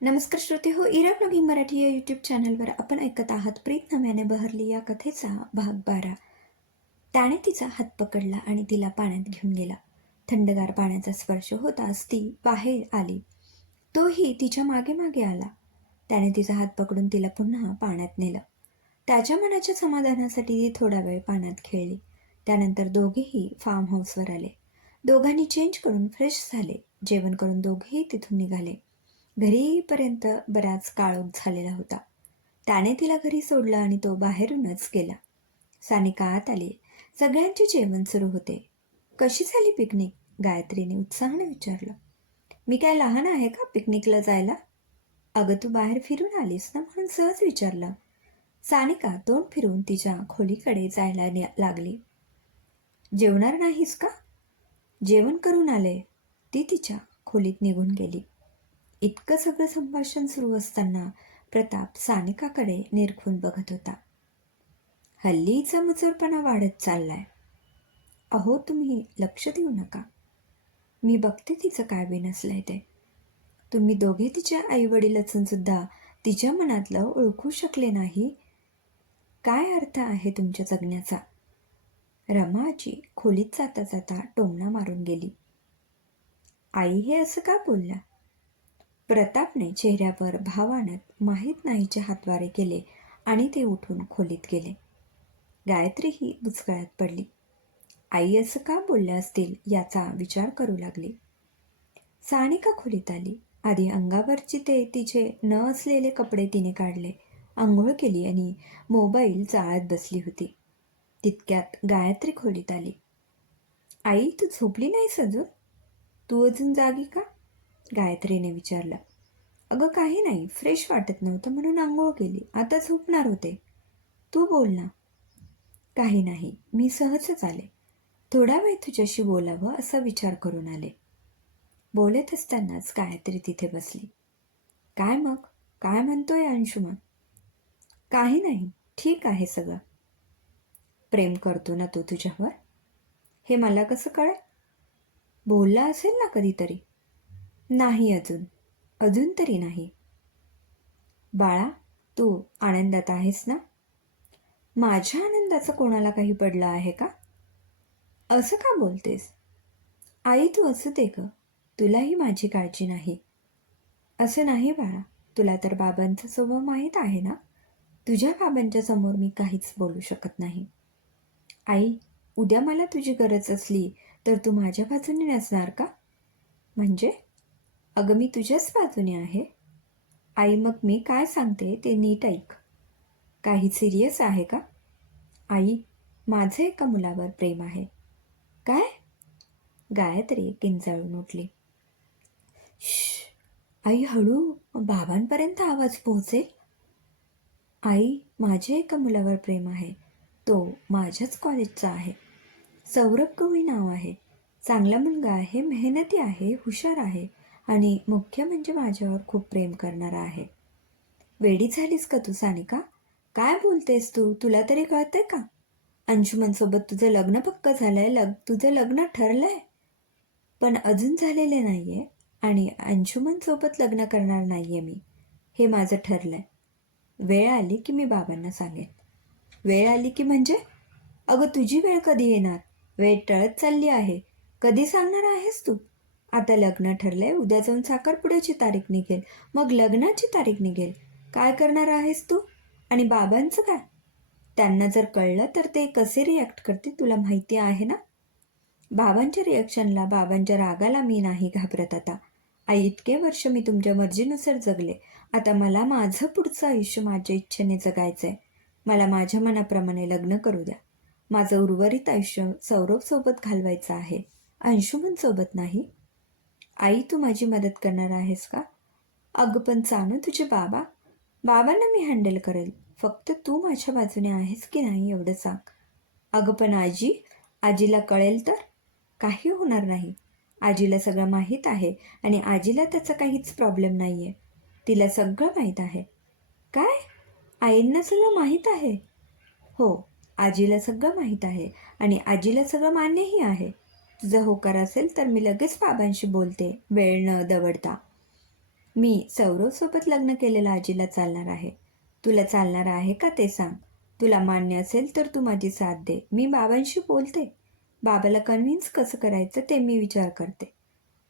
नमस्कार श्रोते हो इरा ब्लॉगिंग मराठी या यूट्यूब चॅनलवर आपण ऐकत आहात प्रीत नव्याने बहरली या कथेचा भाग बारा. त्याने तिचा हात पकडला आणि तिला पाण्यात घेऊन गेला. थंडगार पाण्याचा स्पर्श होताच ती बाहेर आली. तोही तिच्यामागे मागे आला. त्याने तिचा हात पकडून तिला पुन्हा पाण्यात नेलं. त्याच्या मनाच्या समाधानासाठी ती थोडा वेळ पाण्यात खेळली. त्यानंतर दोघेही फार्म हाऊसवर आले. दोघांनी चेंज करून फ्रेश झाले. जेवण करून दोघेही तिथून निघाले. घरी येईपर्यंत बराच काळोख झालेला होता. त्याने तिला घरी सोडलं आणि तो बाहेरूनच गेला. सानिका आत आली. सगळ्यांचे जेवण सुरू होते. कशी झाली पिकनिक? गायत्रीने उत्साहाने विचारलं. मी काय लहान आहे का पिकनिकला जायला? अगं तू बाहेर फिरून आलीस ना म्हणून सहज विचारलं सानिका तोंड फिरून तिच्या खोलीकडे जायला लागली. जेवणार नाहीस का? जेवण करून आले. ती तिच्या खोलीत निघून गेली. इतकं सगळं संभाषण सुरू असताना प्रताप सानिकाकडे निरखून बघत होता. हल्लीचा मुचरपणा वाढत चाललाय. अहो तुम्ही लक्ष देऊ नका. मी बघते तिचं काय बिनसलंय ते. तुम्ही दोघे तिच्या आईवडील असून सुद्धा तिच्या मनातलं ओळखू शकले नाही? काय अर्थ आहे तुमच्या जगण्याचा? रमाची खोलीत जाता जाता टोमणा मारून गेली. आई हे असं का बोलल्या? प्रतापने चेहऱ्यावर भाव आणत माहीत नाहीचे हातवारे केले आणि ते उठून खोलीत गेले. गायत्री ही बुचकळ्यात पडली. आई असं का बोलल्या असतील याचा विचार करू लागली. सानिका खोलीत आली. आधी अंगावरची ते तिचे न असलेले कपडे तिने काढले आंघोळ केली आणि मोबाईल चाळत बसली होती. तितक्यात गायत्री खोलीत आली. आई तू झोपली नाहीस अजून? तू अजून जागी का? गायत्रीने विचारलं. अगं काही नाही फ्रेश वाटत नव्हतं म्हणून आंघोळ केली. आता झोपणार होते. तू बोल ना. काही नाही मी सहजच आले. थोडा वेळ तुझ्याशी बोलावं असा विचार करून आले. बोलत असतानाच गायत्री तिथे बसली. काय मग? काय म्हणतोय अंशुमन? काही नाही ठीक आहे सगळं. प्रेम करतो ना तो तुझ्यावर? हे मला कसं कळेल? बोलला असेल ना कधीतरी. नाही अजून. अजून तरी नाही. बाळा तू आनंदात आहेस ना? माझ्या आनंदाचं कोणाला काही पडलं आहे का? असं का बोलतेस? आई तू असं दे ग. तुलाही माझी काळजी नाही. असं नाही बाळा. तुला तर बाबांचा स्वभाव माहीत आहे ना? तुझ्या बाबांच्या समोर मी काहीच बोलू शकत नाही. आई उद्या मला तुझी गरज असली तर तू माझ्या बाजूने नसणार का? म्हणजे? अगं मी तुझ्याच बाजूने आहे. आई मग मी काय सांगते ते नीट ऐक. काही सिरियस आहे का? आई माझं एका मुलावर प्रेम आहे. काय? गायत्री किंचाळून उठली. आई हळू बाबांपर्यंत आवाज पोहोचेल. आई माझे एका मुलावर प्रेम आहे. तो माझ्याच कॉलेजचा आहे. सौरभ गवळी नाव आहे. चांगला मुलगा आहे मेहनती आहे हुशार आहे. आणि मुख्य म्हणजे माझ्यावर खूप प्रेम करणारा आहे. वेडी झालीस का तू सानिका? काय बोलतेस तू? तुला तरी कळतंय का? अंशुमनसोबत तुझं लग्न पक्क झालंय लग तुझं लग्न ठरलंय. पण अजून झालेले नाहीये आणि अंशुमनसोबत लग्न करणार नाहीये मी. हे माझं ठरलंय. वेळ आली की मी बाबांना सांगेन. वेळ आली की म्हणजे? अगं तुझी वेळ कधी येणार? वेळ टळत चालली आहे. कधी सांगणार आहेस तू? आता लग्न ठरलंय उद्या जाऊन साखरपुड्याची तारीख निघेल. मग लग्नाची तारीख निघेल. काय करणार आहेस तू? आणि बाबांचं काय? त्यांना जर कळलं तर ते कसे रिॲक्ट करते तुला माहिती आहे ना? बाबांच्या रिॲक्शनला बाबांच्या रागाला मी नाही घाबरत आता. आई इतके वर्ष मी तुमच्या मर्जीनुसार जगले. आता मला माझं पुढचं आयुष्य माझ्या इच्छेने जगायचंय. मला माझ्या मनाप्रमाणे लग्न करू द्या. माझं उर्वरित आयुष्य सौरभसोबत घालवायचं आहे. अंशुमनसोबत नाही. आई तू माझी मदत करणार आहेस का? अगं पण चानू तुझे बाबा? बाबांना मी हँडल करेल. फक्त तू माझ्या बाजूने आहेस की नाही एवढं सांग. अगं पण आजी आजीला कळेल तर? काही होणार नाही. आजीला सगळं माहीत आहे आणि आजीला त्याचा काहीच प्रॉब्लेम नाही आहे तिला सगळं माहीत आहे. काय? आईंना सगळं माहीत आहे? हो आजीला सगळं माहीत आहे आणि आजीला सगळं मान्यही आहे. तुझा होकार असेल तर मी लगेच बाबांशी बोलते. वेळ न दवडता. मी सौरवसोबत लग्न केलेल्या आजीला चालणार आहे. तुला चालणार आहे का ते सांग. तुला मान्य असेल तर तू माझी साथ दे. मी बाबांशी बोलते. बाबाला कन्व्हिन्स कसं करायचं ते मी विचार करते.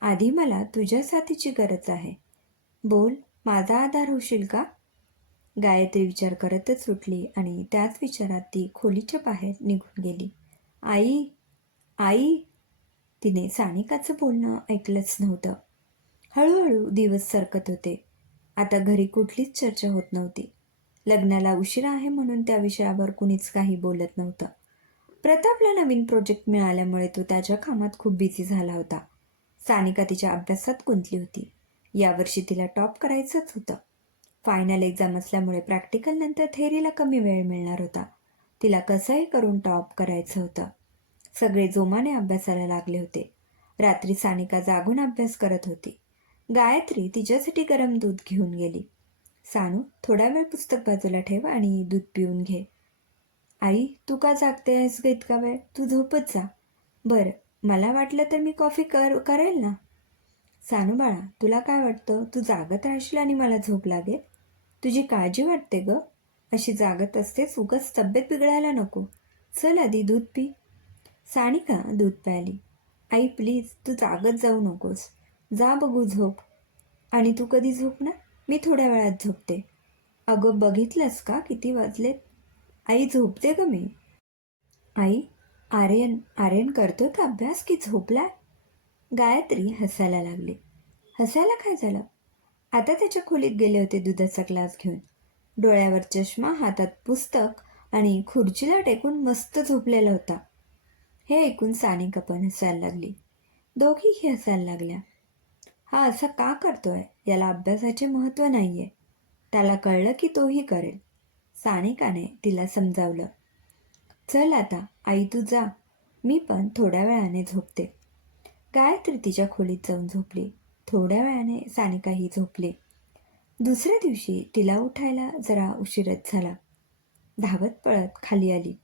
आधी मला तुझ्या साथीची गरज आहे. बोल माझा आधार होशील का? गायत्री विचार करतच सुटली आणि त्याच विचारात ती खोलीच्या बाहेर निघून गेली. आई आई तिने सानिकाचं बोलणं ऐकलंच नव्हतं. हळूहळू दिवस सरकत होते. आता घरी कुठलीच चर्चा होत नव्हती. लग्नाला उशिरा आहे म्हणून त्या विषयावर कुणीच काही बोलत नव्हतं. प्रतापला नवीन प्रोजेक्ट मिळाल्यामुळे तो त्याच्या कामात खूप बिझी झाला होता. सानिका तिच्या अभ्यासात गुंतली होती. यावर्षी तिला टॉप करायचंच होतं. फायनल एक्झाम असल्यामुळे प्रॅक्टिकल नंतर थेरीला कमी वेळ मिळणार होता. तिला कसंही करून टॉप करायचं होतं. सगळे जोमाने अभ्यासाला लागले होते. रात्री सानिका जागून अभ्यास करत होती. गायत्री तिच्यासाठी गरम दूध घेऊन गेली. सानू थोडा वेळ पुस्तक बाजूला ठेव आणि दूध पिऊन घे. आई तू का जागते आहेस ग इतका वेळ? तू झोपत जा. बरं मला वाटलं तर मी कॉफी कर करेल ना? सानू बाळा तुला काय वाटतं? तू जागत राहशील आणि मला झोप लागेल? तुझी काळजी वाटते ग? अशी जागत असतेच उगाच तब्येत बिघडायला नको. चल आधी दूध पी. सानिका दूध प्याली. आई प्लीज तू जागत जाऊ नकोस. जा बघू झोप. आणि तू कधी झोपणार? मी थोड्या वेळात झोपते. अगं बघितलंस का किती वाजलेत आई झोपते ग मी? आई आर्यन आर्यन करतो का अभ्यास की झोपलाय? गायत्री हसायला लागली. हसायला काय झालं? आता त्याच्या खोलीत गेले होते दुधाचा ग्लास घेऊन. डोळ्यावर चष्मा हातात पुस्तक आणि खुर्चीला टेकून मस्त झोपलेला होता. हे ऐकून सानिका पण हसायला लागली. दोघीही हसायला लागल्या. हा असं का करतोय? याला अभ्यासाचे महत्त्व नाही आहे त्याला कळलं की तोही करेल. सानिकाने तिला समजावलं. चल आता आई तू जा. मी पण थोड्या वेळाने झोपते. गायत्री तिच्या खोलीत जाऊन झोपली. थोड्या वेळाने सानिकाही झोपली. दुसऱ्या दिवशी तिला उठायला जरा उशीरच झाला. धावत पळत खाली आली.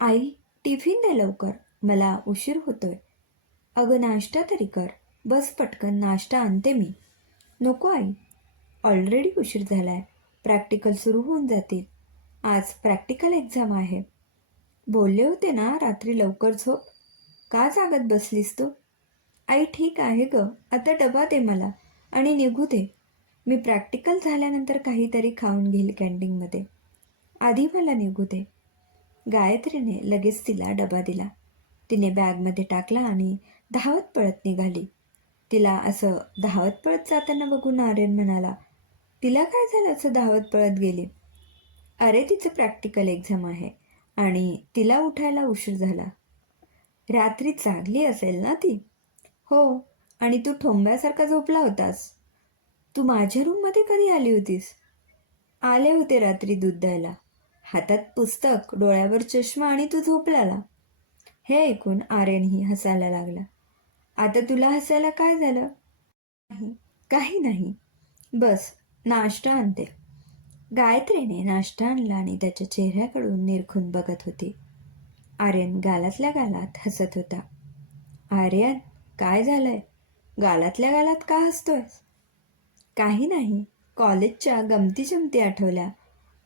आई टिफिन दे लवकर. मला उशीर होतोय. अगं नाश्ता तरी कर. बस पटकन नाश्ता आणते मी. नको आई. ऑलरेडी उशीर झालाय. प्रॅक्टिकल सुरू होऊन जातील. आज प्रॅक्टिकल एक्झाम आहे. बोलले होते ना रात्री लवकर झोप. का जागत बसलीस तू? आई ठीक आहे ग. आता डबा दे मला आणि निघू दे. मी प्रॅक्टिकल झाल्यानंतर काहीतरी खाऊन घेईल कॅन्टीनमध्ये आधी मला निघू दे. गायत्रीने लगेच तिला डबा दिला. तिने बॅगमध्ये टाकला आणि धावत पळत निघाली. तिला असं धावत पळत जाताना बघून आर्यन म्हणाला तिला काय झालं असं धावत पळत गेली? अरे तिचं प्रॅक्टिकल एक्झाम आहे आणि तिला उठायला उशीर झाला. रात्री जागली असेल ना ती? हो आणि तू ठोंब्यासारखा झोपला होतास. तू माझ्या रूममध्ये कधी आली होतीस? आले होते रात्री दूध द्यायला. हातात पुस्तक डोळ्यावर चष्मा आणि तू झोपलाला. हे ऐकून आर्यनही हसायला लागला. आता तुला हसायला काय झालं? नाही काही नाही. बस नाश्ता आणते. गायत्रीने नाश्ता आणला आणि त्याच्या चेहऱ्याकडून निरखून बघत होती. आर्यन गालातल्या गालात हसत होता. आर्यन काय झालंय? गालातल्या गालात का हसतोयस? काही नाही कॉलेजच्या गमती जमती आठवल्या.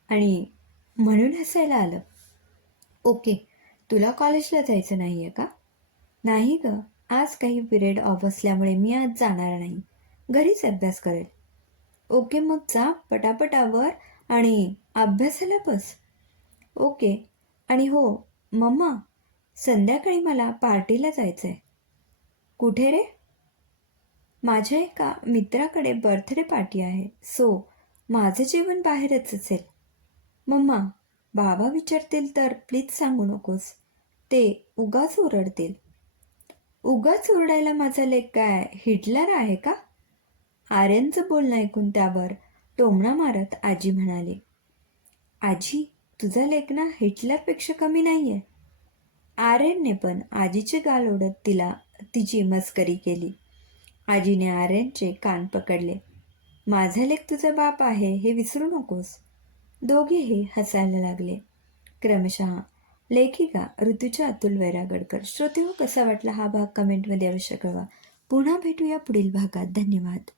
आणि म्हणून हसायला आलं. ओके तुला कॉलेजला जायचं नाही आहे का? नाही ग आज काही पिरियड ऑफ असल्यामुळे मी आज जाणार नाही. घरीच अभ्यास करेल. ओके मग जा पटापटावर आणि अभ्यासाला बस. ओके आणि हो मम्मा संध्याकाळी मला पार्टीला जायचं आहे कुठे रे? माझ्या एका मित्राकडे बर्थडे पार्टी आहे. सो माझं जेवण बाहेरच असेल. मम्मा बाबा विचारतील तर प्लीज सांगू नकोस. ते उगाच ओरडतील. उगाच ओरडायला माझा लेख काय हिटलर आहे का? आर्यनचं बोलणं ऐकून त्यावर टोमणा मारत आजी म्हणाली आजी तुझा लेख ना हिटलरपेक्षा कमी नाही आहे आर्यनने पण आजीचे गाल ओढत तिला तिची मस्करी केली. आजीने आर्यनचे कान पकडले माझा लेख तुझा बाप आहे हे विसरू नकोस. दोघेही हसायला लागले. क्रमशः लेखिका ऋतुजा अतुल वैरागडकर श्रोते हो कसा वाटला हा भाग कमेंटमध्ये अवश्य कळवा. पुन्हा भेटूया पुढील भागात. धन्यवाद.